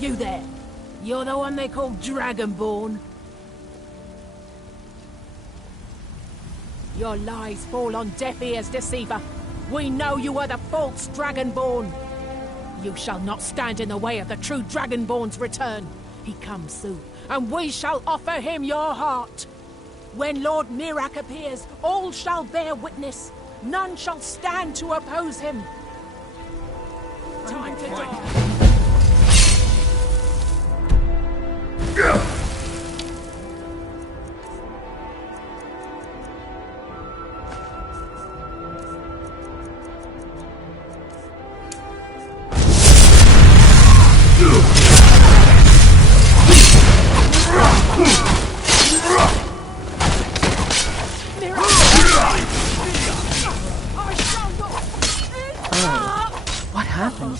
You there. You're the one they call Dragonborn. Your lies fall on deaf ears, deceiver. We know you are the false Dragonborn. You shall not stand in the way of the true Dragonborn's return. He comes soon, and we shall offer him your heart. When Lord Mirak appears, all shall bear witness. None shall stand to oppose him. Time to die. What happened?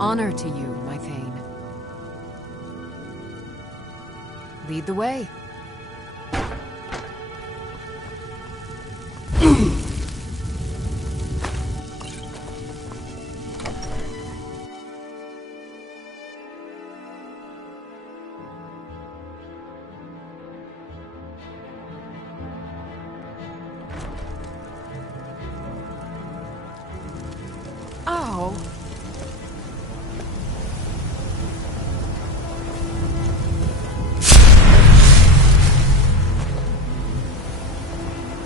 Honor to you, my Thane. Lead the way. Oh.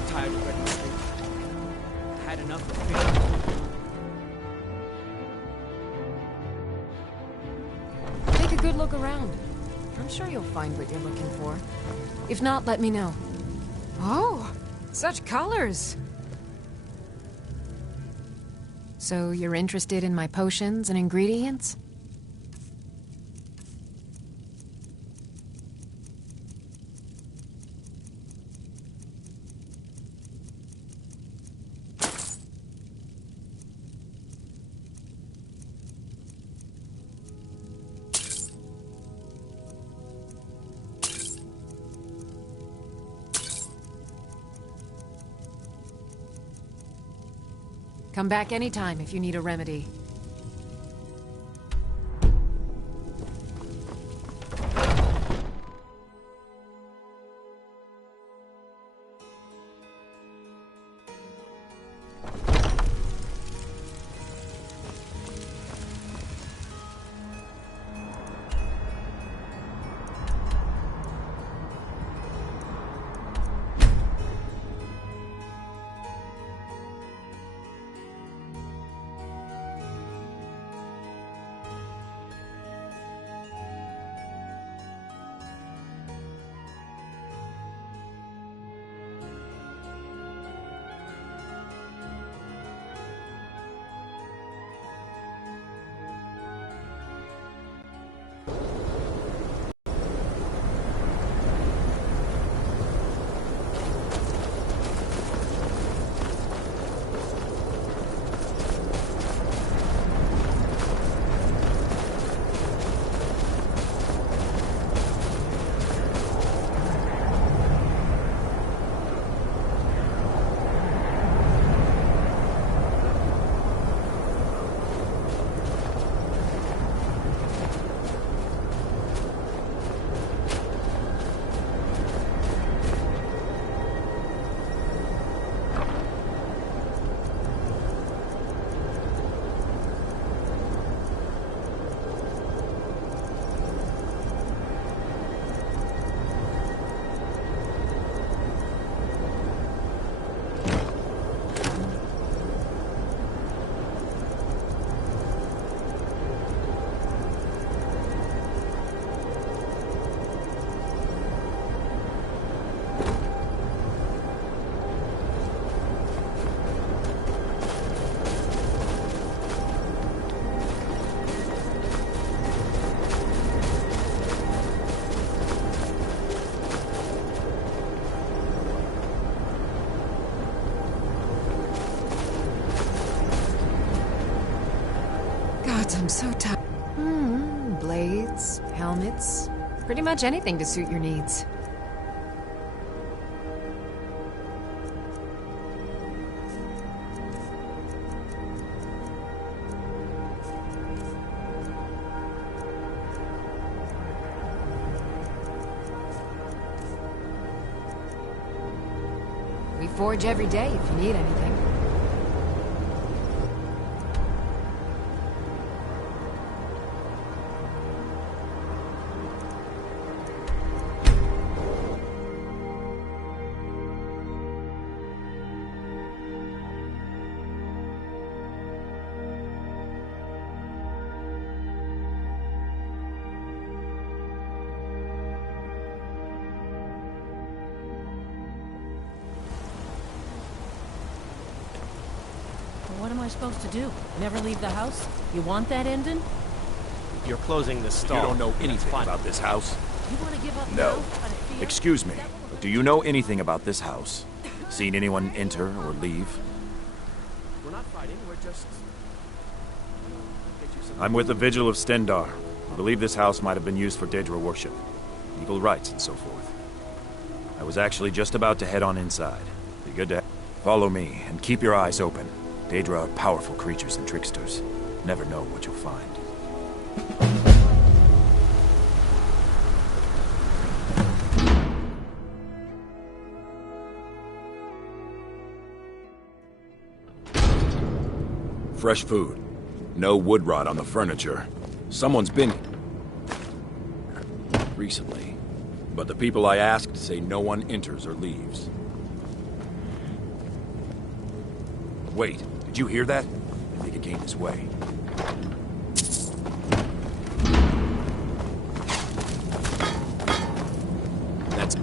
Tired of red meat. Had enough of it. Take a good look around. I'm sure you'll find what you're looking for. If not, let me know. Oh, such colors! So you're interested in my potions and ingredients? Come back anytime if you need a remedy. so tired. Blades, helmets, pretty much anything to suit your needs. We forge every day if you need anything. What am I supposed to do? Never leave the house? You want that ending? You're closing this stall. You don't know That's anything fine. about this house? You want to give up No. now? Out of fear? Excuse me, but do you know anything about this house? Seen anyone enter or leave? We're not fighting, we're just... Get you some... I'm with the Vigil of Stendar. I believe this house might have been used for Daedra worship, legal rites and so forth. I was actually just about to head on inside. Be good to follow me and keep your eyes open. Daedra are powerful creatures and tricksters. Never know what you'll find. Fresh food. No wood rot on the furniture. Someone's been recently. But the people I asked say no one enters or leaves. Wait, did you hear that? I think it came this way. That's...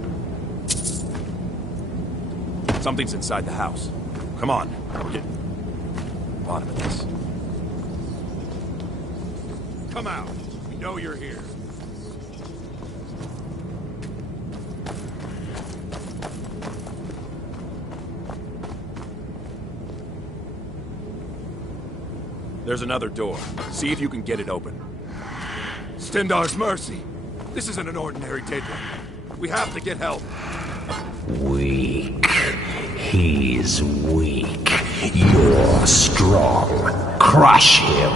Something's inside the house. Come on, we're getting... bottom of this. Come out. We know you're here. There's another door. See if you can get it open. Stendar's mercy. This isn't an ordinary Daedra. We have to get help. Weak. He's weak. You're strong. Crush him.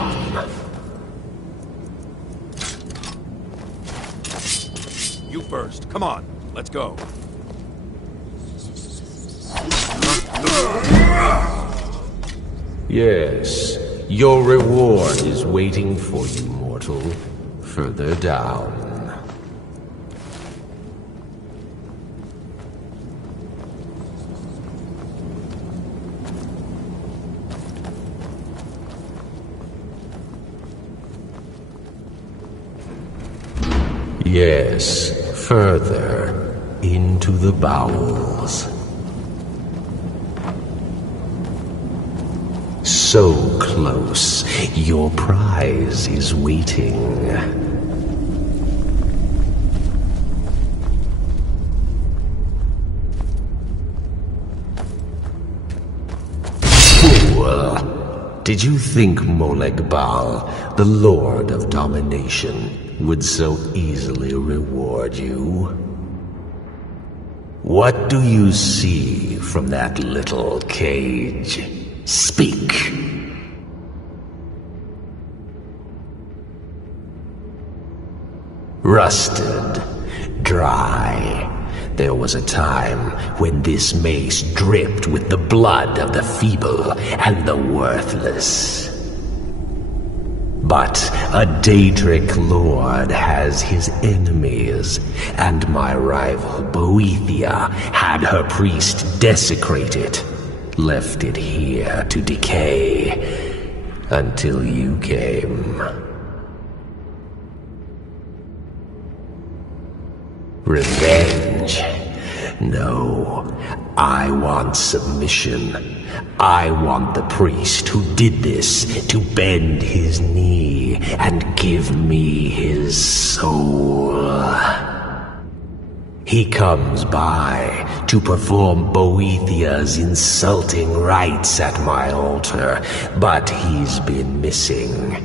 You first. Come on. Let's go. Yes. Your reward is waiting for you, mortal. Further down. Yes, further into the bowels. So close, your prize is waiting. Fool! Did you think Moleg Bal, the Lord of Domination, would so easily reward you? What do you see from that little cage? Speak. Rusted, dry. There was a time when this mace dripped with the blood of the feeble and the worthless. But a Daedric lord has his enemies, and my rival Boethia had her priest desecrated, left it here to decay, until you came. Revenge? No, I want submission. I want the priest who did this to bend his knee and give me his soul. He comes by to perform Boethia's insulting rites at my altar, but he's been missing.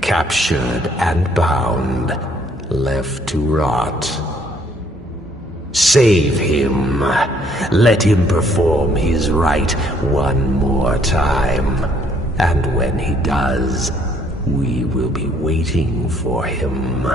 captured and bound, left to rot. Save him. Let him perform his rite one more time. And when he does, we will be waiting for him.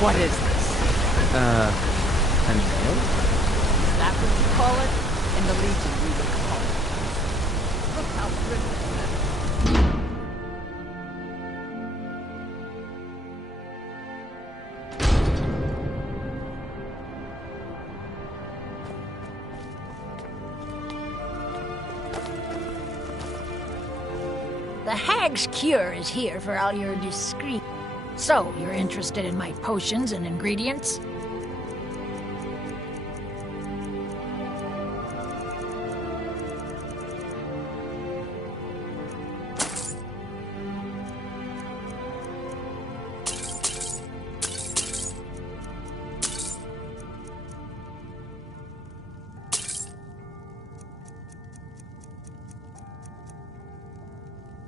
What is this? A nail? Is that what you call it? In the Legion, we would call it. Look how brittle it is. The Hag's Cure is here for all your discreet. So, you're interested in my potions and ingredients?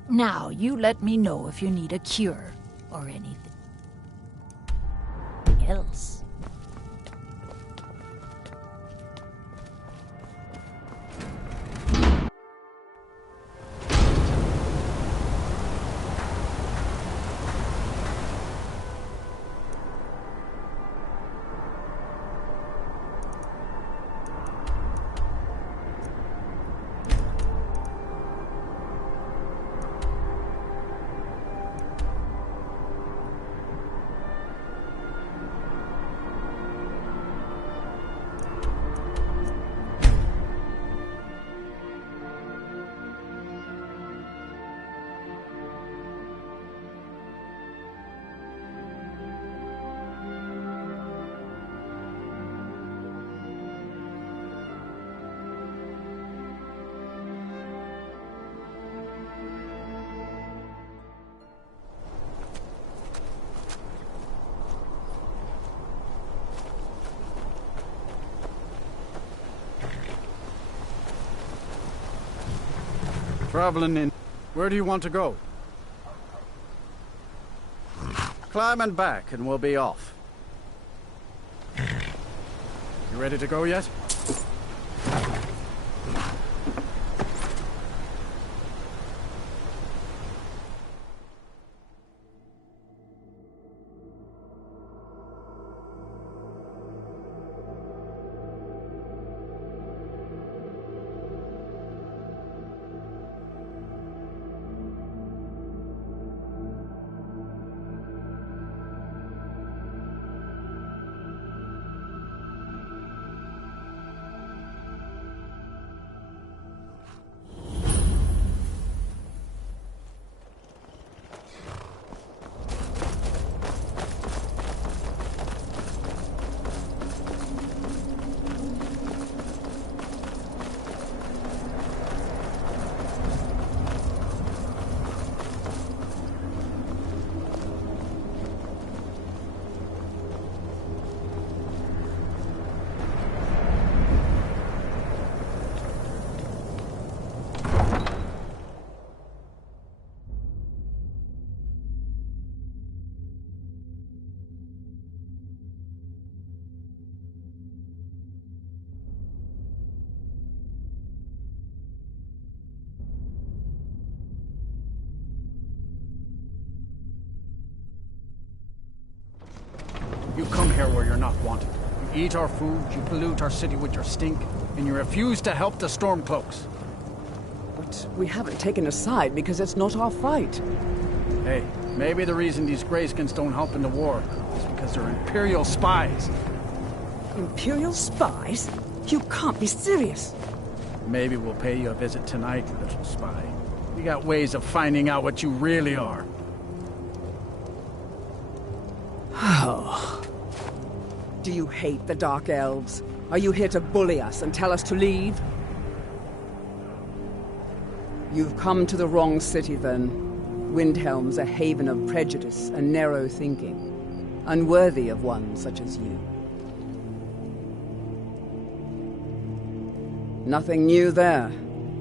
Now, you let me know if you need a cure or anything else. Traveling in. Where do you want to go? Climb and back, and we'll be off. You ready to go yet? come here where you're not wanted. You eat our food, you pollute our city with your stink, and you refuse to help the Stormcloaks. But we haven't taken a side because it's not our fight. Hey, maybe the reason these Greyskins don't help in the war is because they're Imperial spies. Imperial spies? You can't be serious. Maybe we'll pay you a visit tonight, little spy. We got ways of finding out what you really are. Oh. Do you hate the Dark Elves? Are you here to bully us and tell us to leave? You've come to the wrong city, then. Windhelm's a haven of prejudice and narrow thinking, unworthy of one such as you. Nothing new there.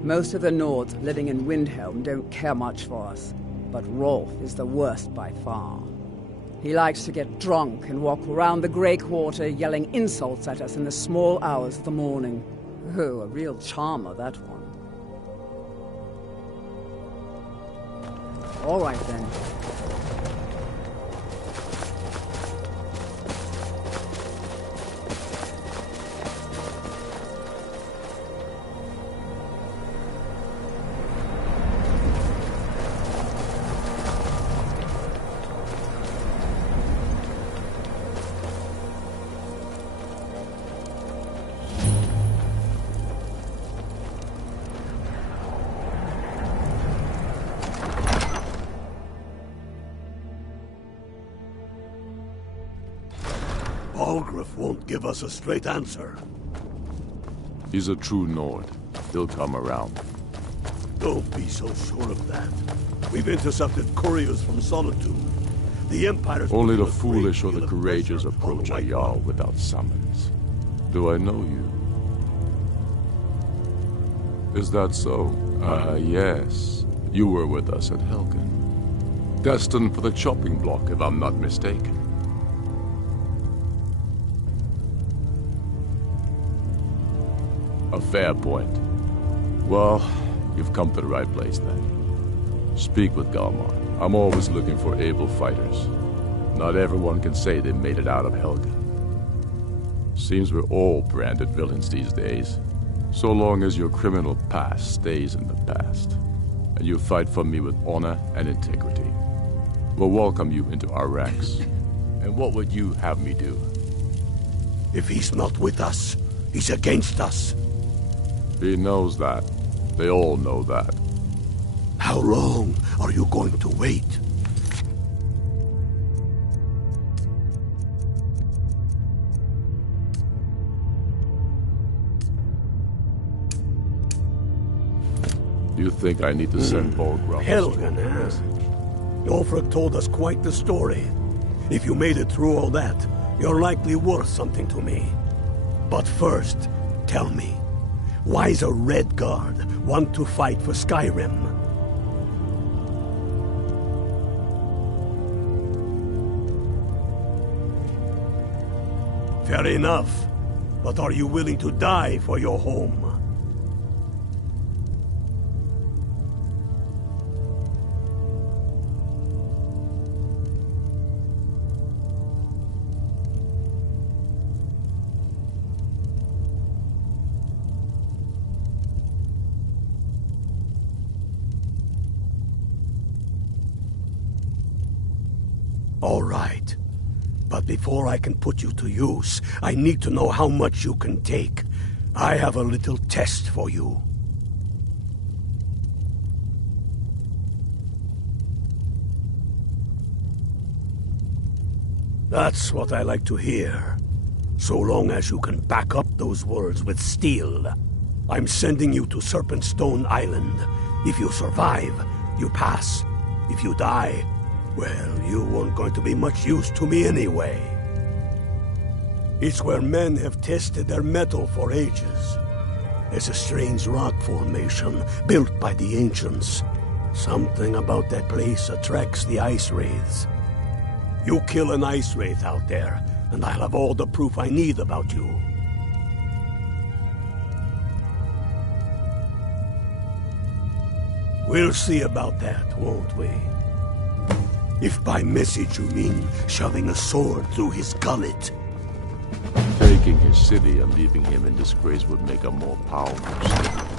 Most of the Nords living in Windhelm don't care much for us, but Rolf is the worst by far. He likes to get drunk and walk around the Grey Quarter yelling insults at us in the small hours of the morning. Oh, a real charmer, that one. All right, then. Algrif won't give us a straight answer. He's a true Nord. He'll come around. Don't be so sure of that. We've intercepted couriers from Solitude. The Empire's... Only the foolish or the courageous approach a Jarl without summons. Do I know you? Is that so? Yes. You were with us at Helgen. Destined for the chopping block, if I'm not mistaken. A fair point. Well, you've come to the right place then. Speak with Galmar. I'm always looking for able fighters. Not everyone can say they made it out of Helgen. Seems we're all branded villains these days. So long as your criminal past stays in the past, and you fight for me with honor and integrity, we'll welcome you into our ranks. And what would you have me do? If he's not with us, he's against us. He knows that. They all know that. How long are you going to wait? You think I need to send Bolgraf Helgen, Ulfric told us quite the story. If you made it through all that, you're likely worth something to me. But first, tell me, why's a Red Guard want to fight for Skyrim? Fair enough. But are you willing to die for your home? All right. But before I can put you to use, I need to know how much you can take. I have a little test for you. That's what I like to hear. So long as you can back up those words with steel. I'm sending you to Serpentstone Island. If you survive, you pass. If you die, well, you weren't going to be much use to me anyway. It's where men have tested their metal for ages. It's a strange rock formation built by the ancients. Something about that place attracts the ice wraiths. You kill an ice wraith out there, and I'll have all the proof I need about you. We'll see about that, won't we? If by message you mean shoving a sword through his gullet. Taking his city and leaving him in disgrace would make a more powerful state.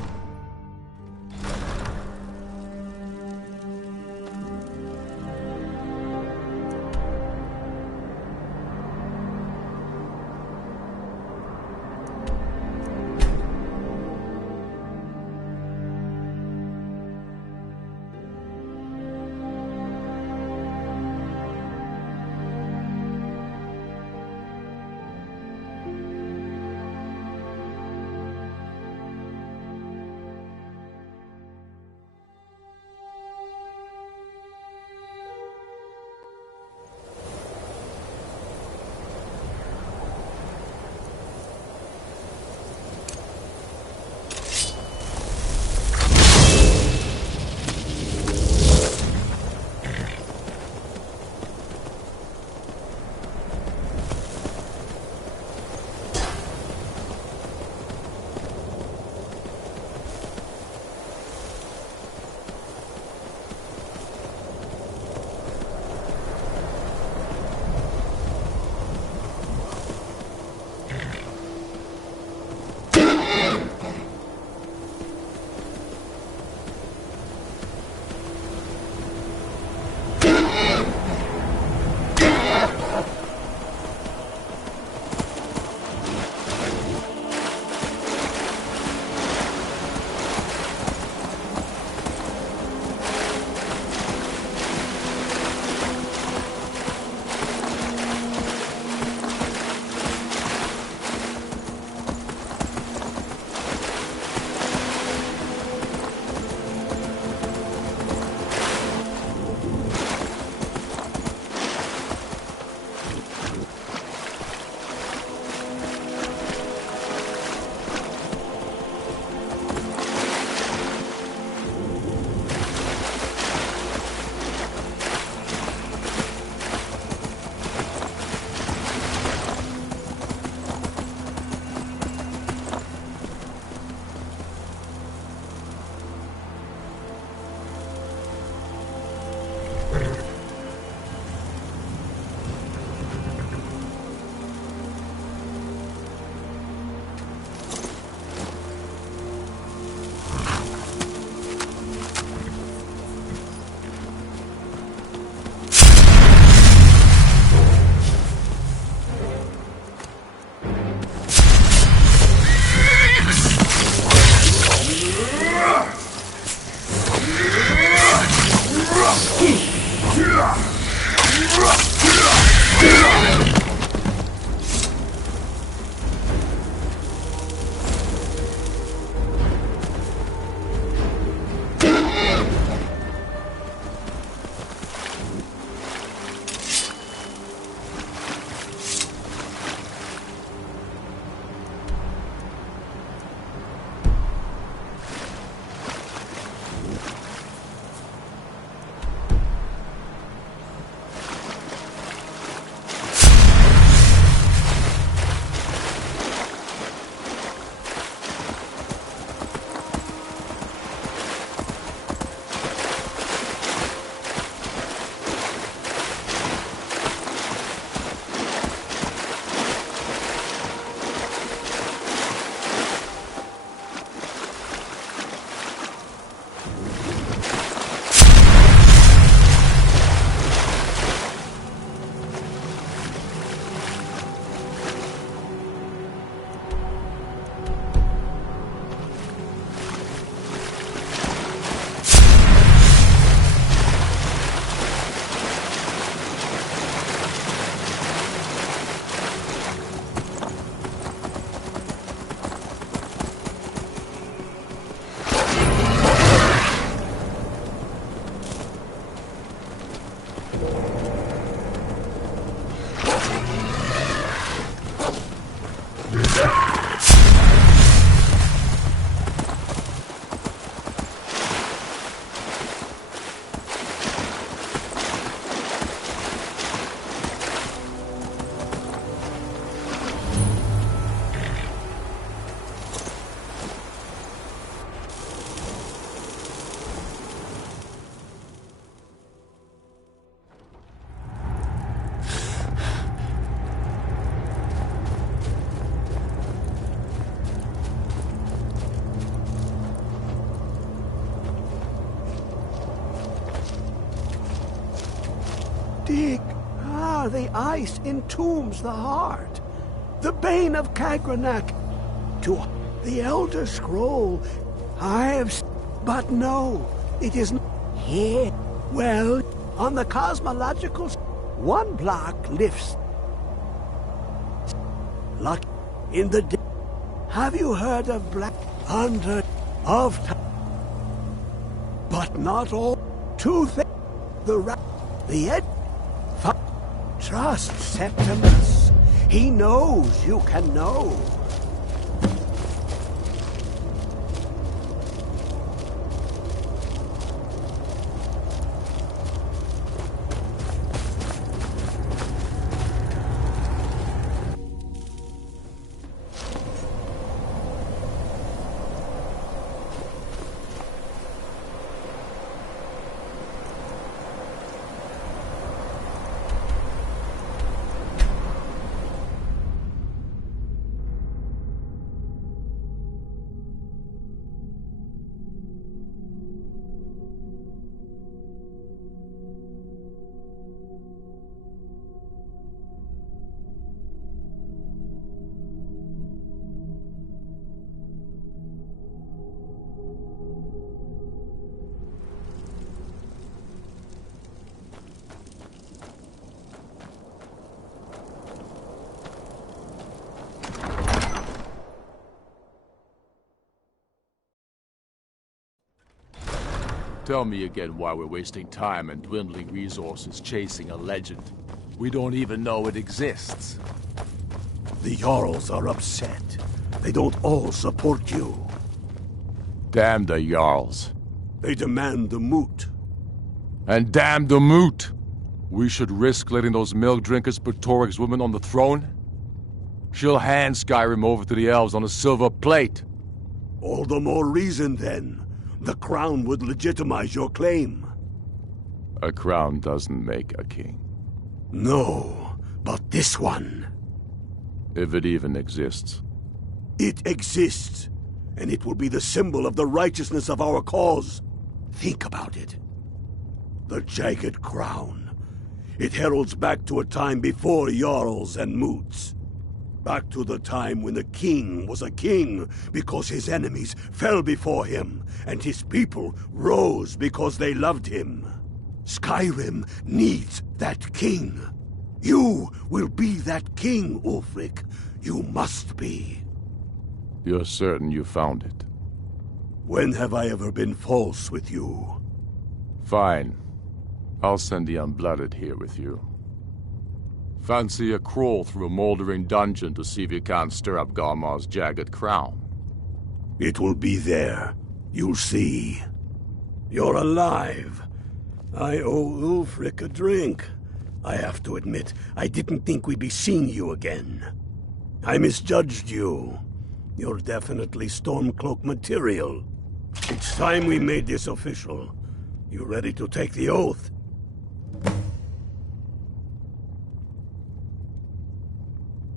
dig. The ice entombs the heart. The bane of Kagranak. To the Elder Scroll. I have... But no, it is not here. Well, on the cosmological... One block lifts... Luck in the... Have you heard of Black... Under... Of... But not all... Two things... The ed... Trust Septimus. He knows you can know. Tell me again why we're wasting time and dwindling resources chasing a legend. We don't even know it exists. The Jarls are upset. They don't all support you. Damn the Jarls. They demand the moot. And damn the moot! We should risk letting those milk drinkers put Toryg's woman on the throne? She'll hand Skyrim over to the elves on a silver plate. All the more reason, then. The crown would legitimize your claim. A crown doesn't make a king. No, but this one. If it even exists. It exists, and it will be the symbol of the righteousness of our cause. Think about it. The jagged crown. It heralds back to a time before Jarls and Moots. Back to the time when the king was a king because his enemies fell before him, and his people rose because they loved him. Skyrim needs that king. You will be that king, Ulfric. You must be. You're certain you found it? When have I ever been false with you? Fine. I'll send the Unblooded here with you. Fancy a crawl through a moldering dungeon to see if you can't stir up Garmar's jagged crown. It will be there. You'll see. You're alive. I owe Ulfric a drink. I have to admit, I didn't think we'd be seeing you again. I misjudged you. You're definitely Stormcloak material. It's time we made this official. You ready to take the oath?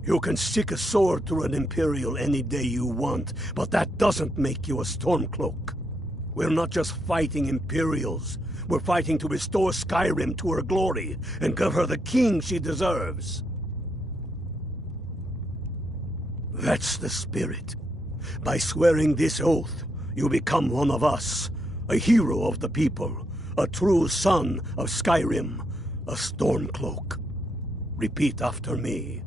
You can stick a sword through an Imperial any day you want, but that doesn't make you a Stormcloak. We're not just fighting Imperials. We're fighting to restore Skyrim to her glory and give her the king she deserves. That's the spirit. By swearing this oath, you become one of us, a hero of the people, a true son of Skyrim, a Stormcloak. Repeat after me.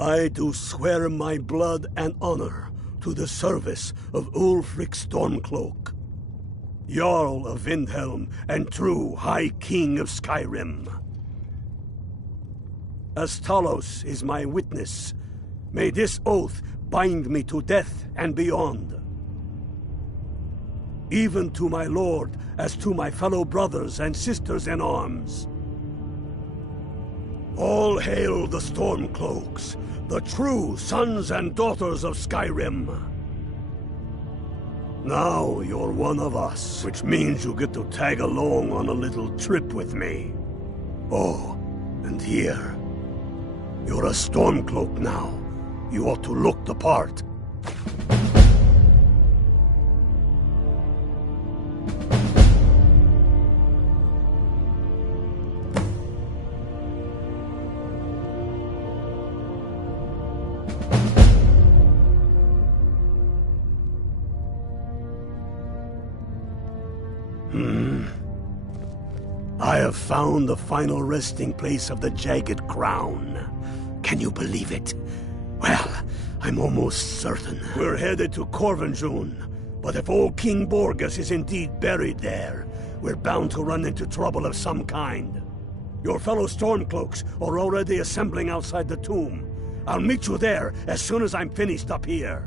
I do swear my blood and honor to the service of Ulfric Stormcloak, Jarl of Windhelm and true High King of Skyrim. As Talos is my witness, may this oath bind me to death and beyond. Even to my lord as to my fellow brothers and sisters in arms. All hail the Stormcloaks, the true sons and daughters of Skyrim. Now you're one of us, which means you get to tag along on a little trip with me. Oh, and here. You're a Stormcloak now. You ought to look the part. I have found the final resting place of the Jagged Crown. Can you believe it? Well, I'm almost certain. We're headed to Corvinjune, but if old King Borgus is indeed buried there, we're bound to run into trouble of some kind. Your fellow Stormcloaks are already assembling outside the tomb. I'll meet you there as soon as I'm finished up here.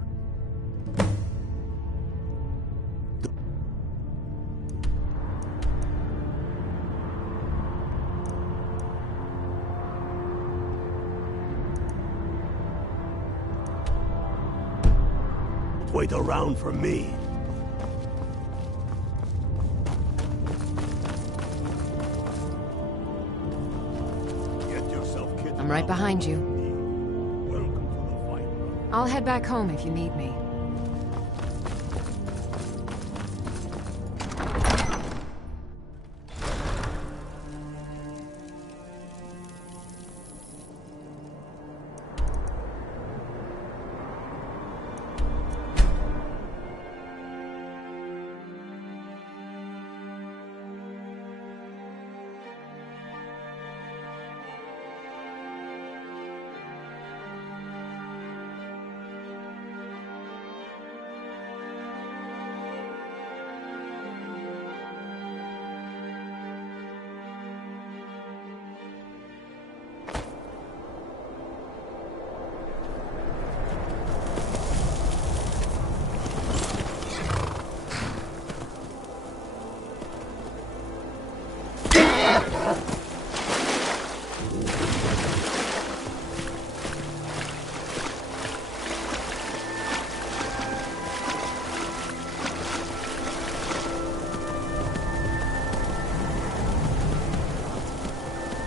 Wait around for me. Get yourself kid. I'm right behind you. Welcome to the fight. I'll head back home if you need me.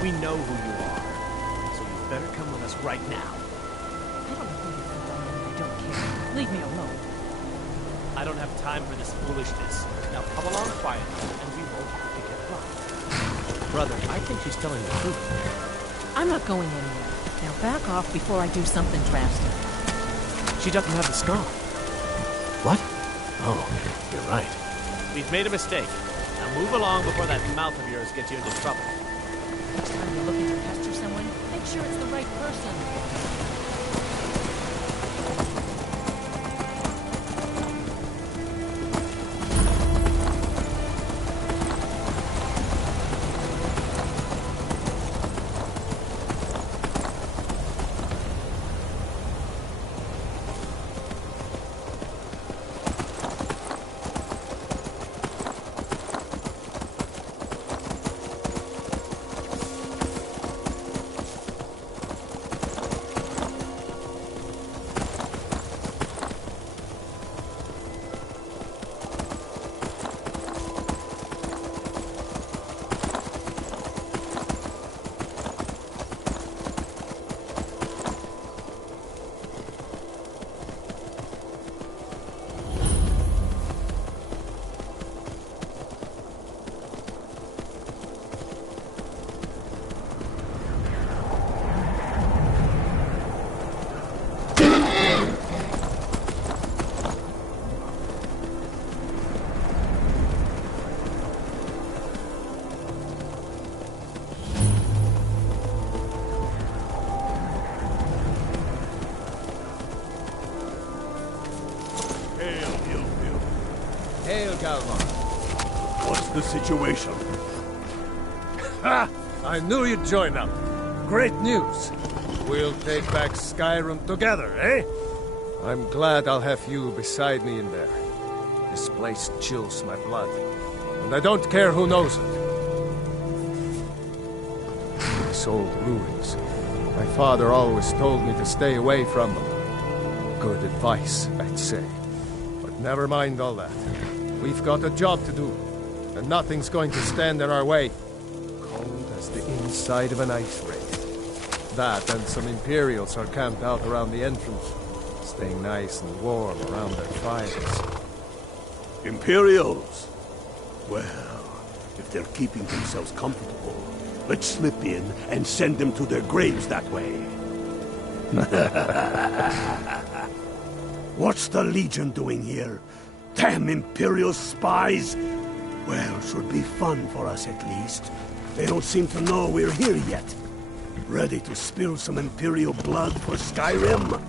We know who you are, so you better come with us right now. I don't know who you think I am. I don't care. Leave me alone. I don't have time for this foolishness. Now come along quietly, and we won't have to get robbed. Brother, I think she's telling the truth. I'm not going anywhere. Now back off before I do something drastic. She doesn't have the scar. What? Oh, you're right. We've made a mistake. Now move along before that mouth of yours gets you into trouble. Next time you're looking to pester someone, make sure it's the right person. Hail, Galvan. What's the situation? Ha! I knew you'd join up. Great news. We'll take back Skyrim together, eh? I'm glad I'll have you beside me in there. This place chills my blood. And I don't care who knows it. These old ruins. My father always told me to stay away from them. Good advice, I'd say. But never mind all that. We've got a job to do, and nothing's going to stand in our way. Cold as the inside of an ice rake. That and some Imperials are camped out around the entrance, staying nice and warm around their fires. Imperials? Well, if they're keeping themselves comfortable, let's slip in and send them to their graves that way. What's the Legion doing here? Damn Imperial spies! Well, should be fun for us at least. They don't seem to know we're here yet. Ready to spill some Imperial blood for Skyrim?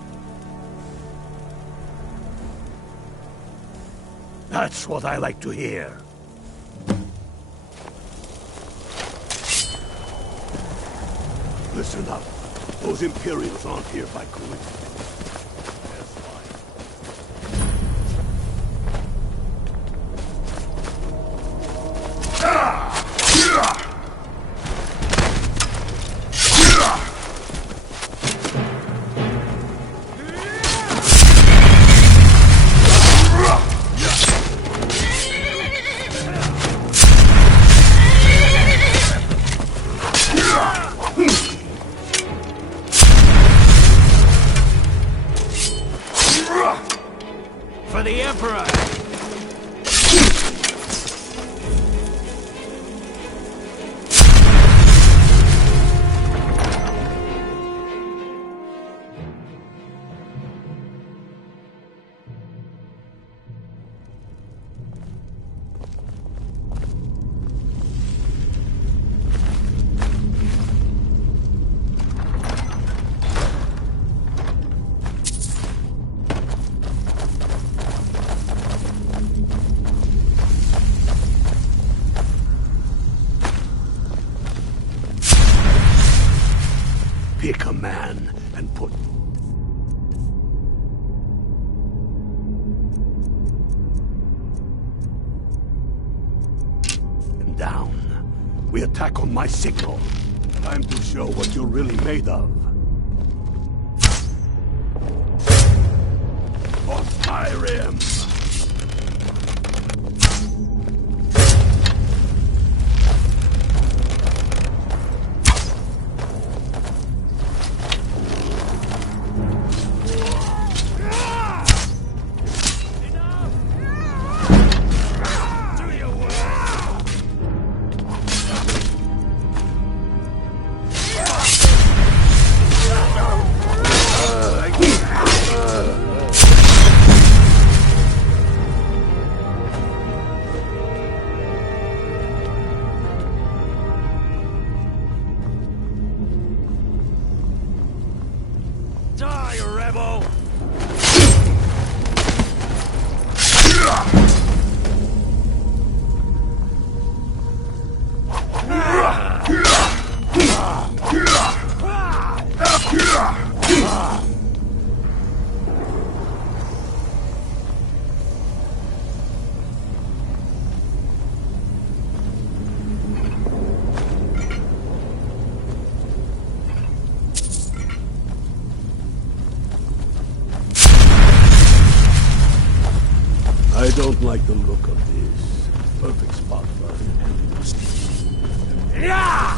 That's what I like to hear. Listen up. Those Imperials aren't here by coincidence. For the Emperor! Pick a man and put... him down. We attack on my signal. Time to show what you're really made of. For Skyrim! Die, rebel! I don't like the look of this. Perfect spot for us. Yeah!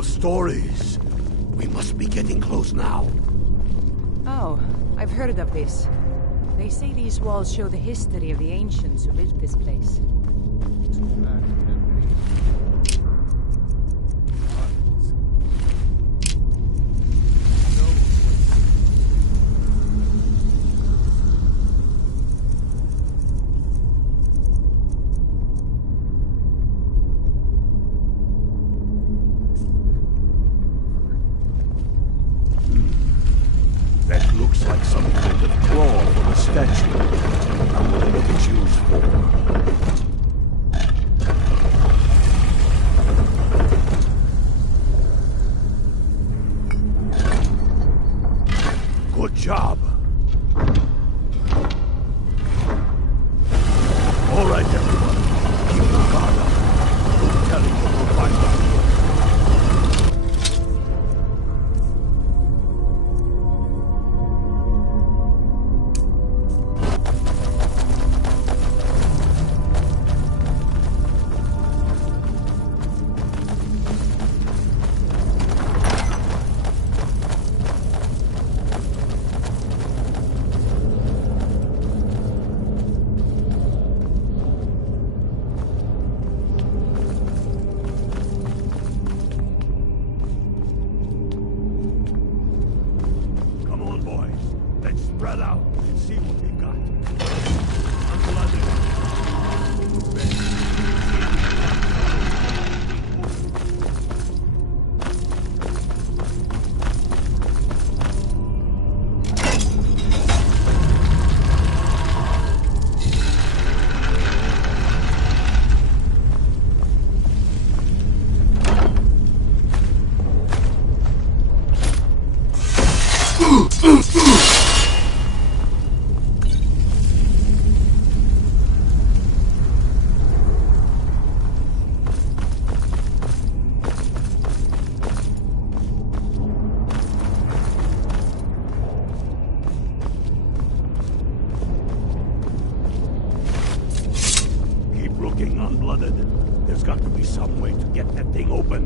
those stories. We must be getting close now. Oh, I've heard of this. They say these walls show the history of the ancients who built this place. That looks like some kind of claw for a statue. I wonder what it's used for. Good job. All right, everyone. Keep your guard up. No telling what we'll find out here. Spread out and see what we've got. Unblooded. There's got to be some way to get that thing open.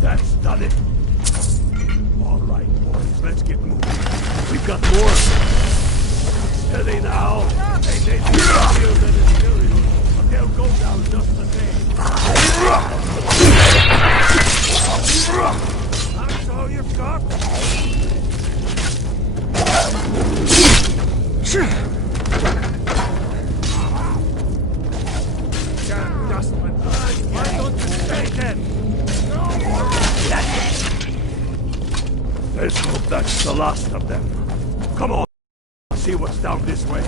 That's done it. All right, boys, let's get moving. We've got more. Steady now. They feel that it's serious, but they'll go down just the same. That's all you've got? Damn dustman. Why don't you stay then? Let's hope that's the last of them. Come on. See what's down this way.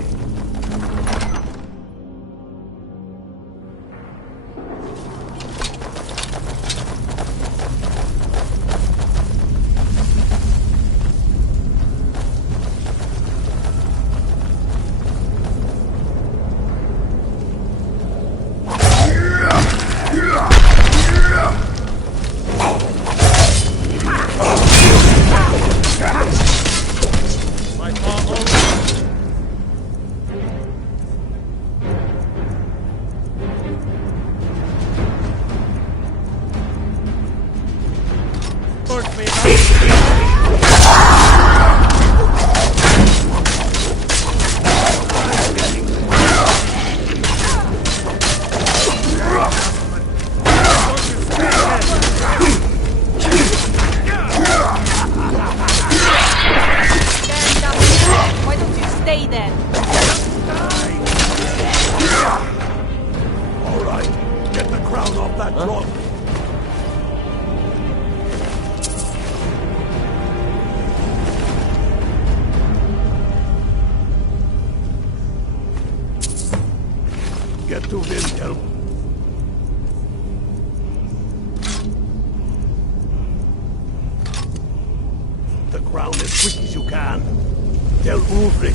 Get to Windhelm. The crown as quick as you can. Tell Ulrich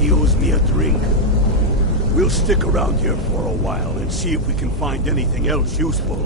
he owes me a drink. We'll stick around here for a while and see if we can find anything else useful.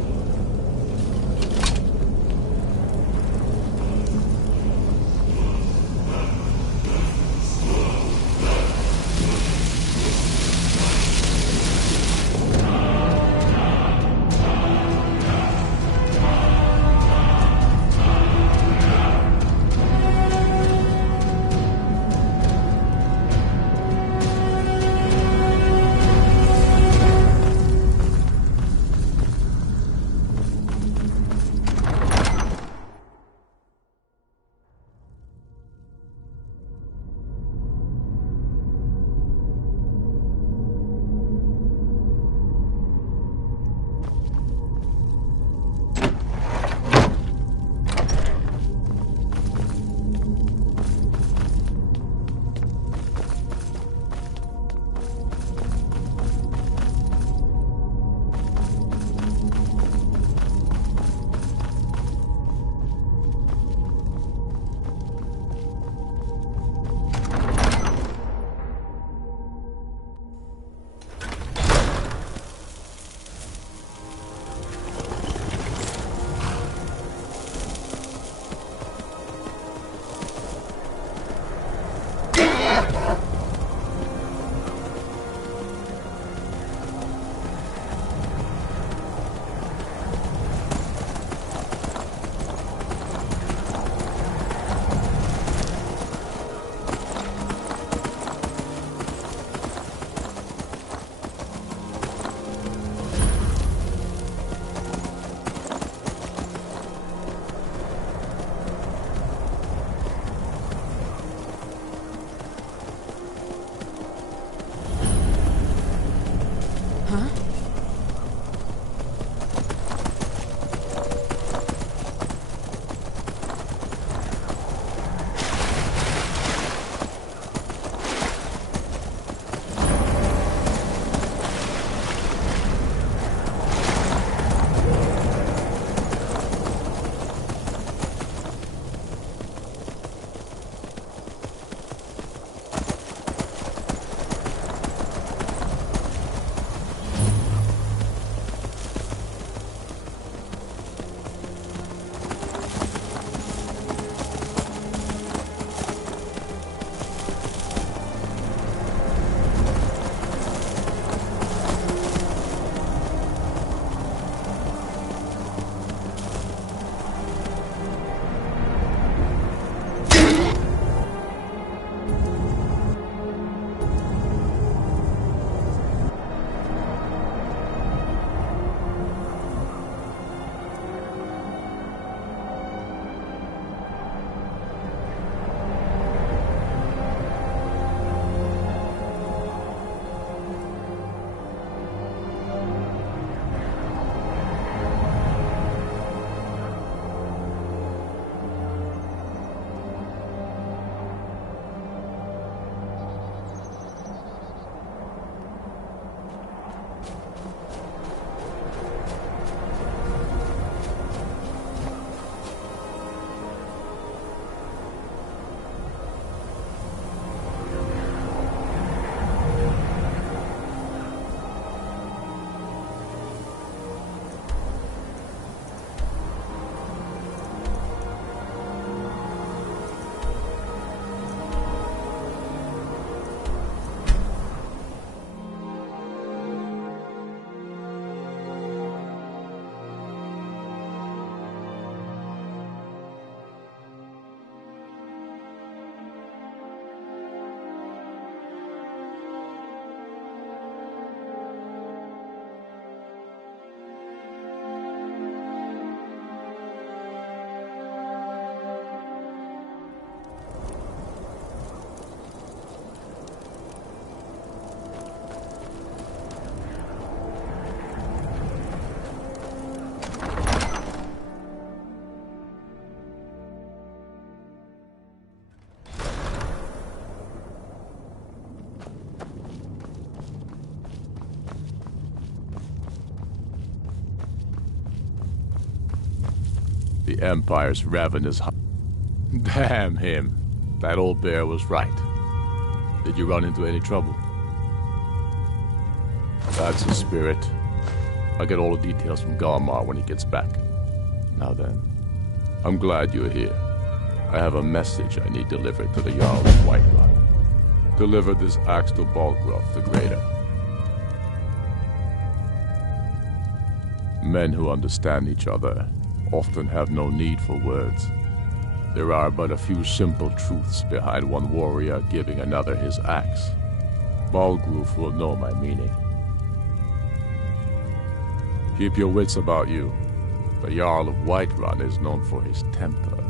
The Empire's ravenous Damn him. That old bear was right. Did you run into any trouble? That's his spirit. I'll get all the details from Galmar when he gets back. Now then, I'm glad you're here. I have a message I need delivered to the Jarl of Whiterun. Deliver this axe to Balgruf the Greater. Men who understand each other often have no need for words. There are but a few simple truths behind one warrior giving another his axe. Balgruf will know my meaning. Keep your wits about you. The Jarl of Whiterun is known for his temper.